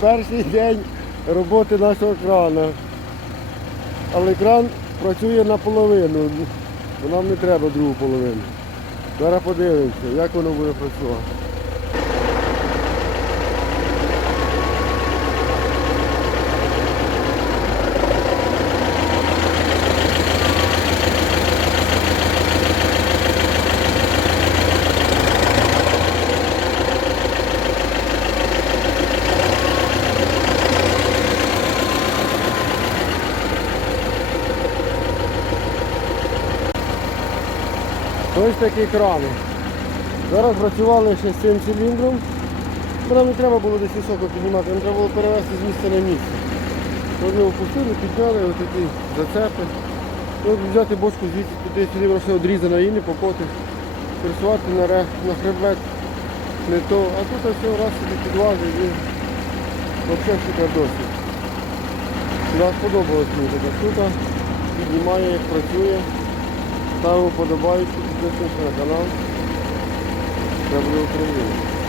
перший день роботи нашого крана. Але кран працює наполовину, нам не треба другу половину. Зараз подивимося, як воно буде працювати. Ось такі крани. Зараз працювали ще з цим циліндром. Нам не треба було десь високо піднімати, нам треба було перевести з місця на місце. Ми опустили, підняли ось такі зацепи. От взяти бочку звідси туди циліндр все одрізано і не попоти. Пресувати на, ре- на хребет не то. А тут все раз собі підлазить і взагалі супер досить. Нам сподобалось мені така штука. Піднімає, як працює. Ставимо подобаючи, підписуємося на канал. Це буде Україна.